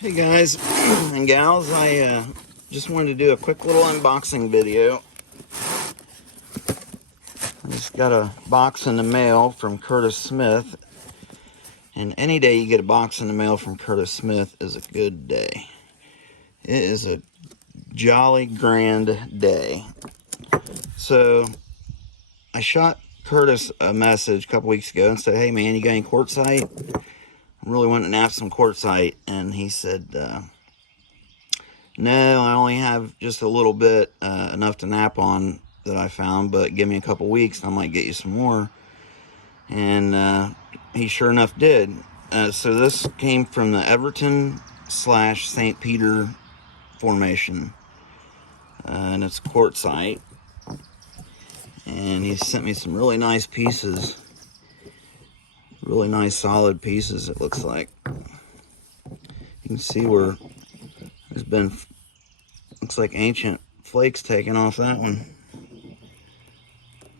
Hey guys and gals, I just wanted to do a quick little unboxing video. I just got a box in the mail from Curtis Smith, and any day you get a box in the mail from Curtis Smith is a good day. It is a jolly grand day. So I shot Curtis a message a couple weeks ago and said, hey man, you got any quartzite? I'm really wanting to nap some quartzite. And he said, no, I only have just a little bit, enough to nap on that I found, but give me a couple weeks and I might get you some more. And he sure enough did. So this came from the Everton / St. Peter formation, and it's quartzite. And he sent me some really nice pieces, really nice solid pieces. It looks like you can see where there's been, looks like ancient flakes taken off that one.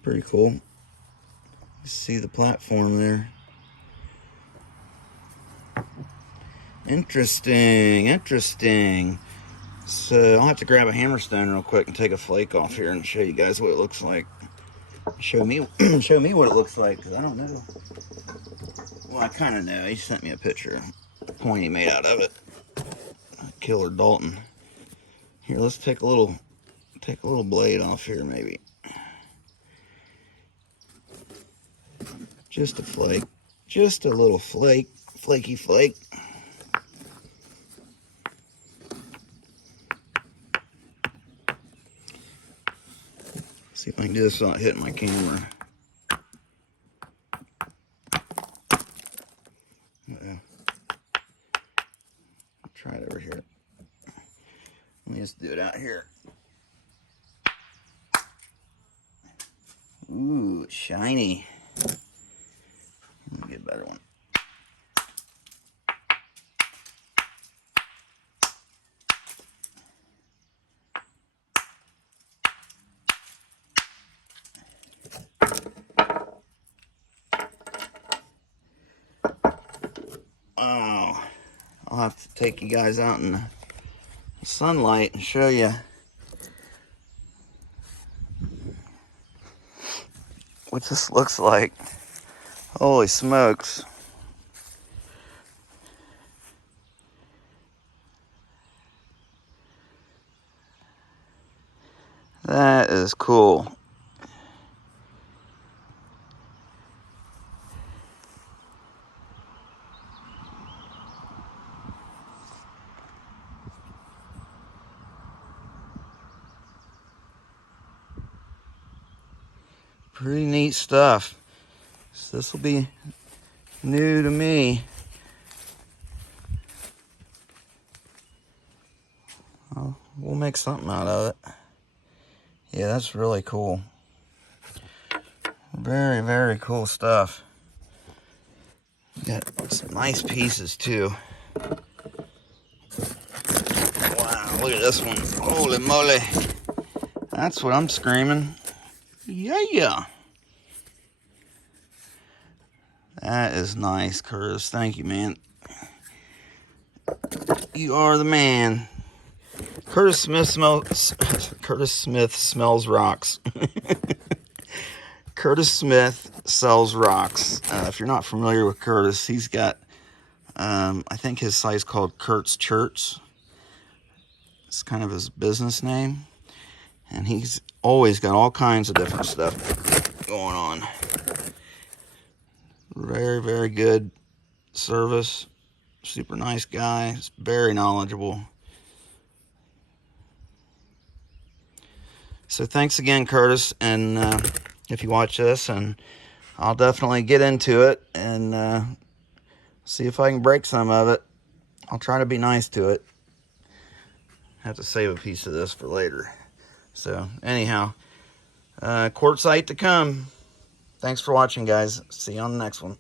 Pretty cool. You see the platform there. Interesting. So I'll have to grab a hammerstone real quick and take a flake off here and show you guys what it looks like. Show me what it looks like, because I don't know. Well, I kind of know. He sent me a picture. The point he made out of it. Killer Dalton. Here, let's take a little blade off here, maybe. Just a flake. Just a little flake. Flaky flake. See if I can do this without hitting my camera. I'll try it over here. Let me just do it out here. Ooh, it's shiny. Let me get a better one. Oh, I'll have to take you guys out in the sunlight and show you what this looks like. Holy smokes. That is cool. Pretty neat stuff. So this will be new to me. Well, we'll make something out of it. Yeah, that's really cool. Very, very cool stuff. Got some nice pieces too. Wow, look at this one. Holy moly. That's what I'm screaming. Yeah. That is nice, Curtis. Thank you, man. You are the man. Curtis Smith smells rocks. Curtis Smith sells rocks. If you're not familiar with Curtis, he's got, I think his site's called Kurt's Church. It's kind of his business name. And he's always got all kinds of different stuff going on. Very, very good service. Super nice guy. He's very knowledgeable. So thanks again, Curtis. And if you watch this, and I'll definitely get into it and see if I can break some of it. I'll try to be nice to it. Have to save a piece of this for later. So anyhow, quartzite to come. Thanks for watching, guys. See you on the next one.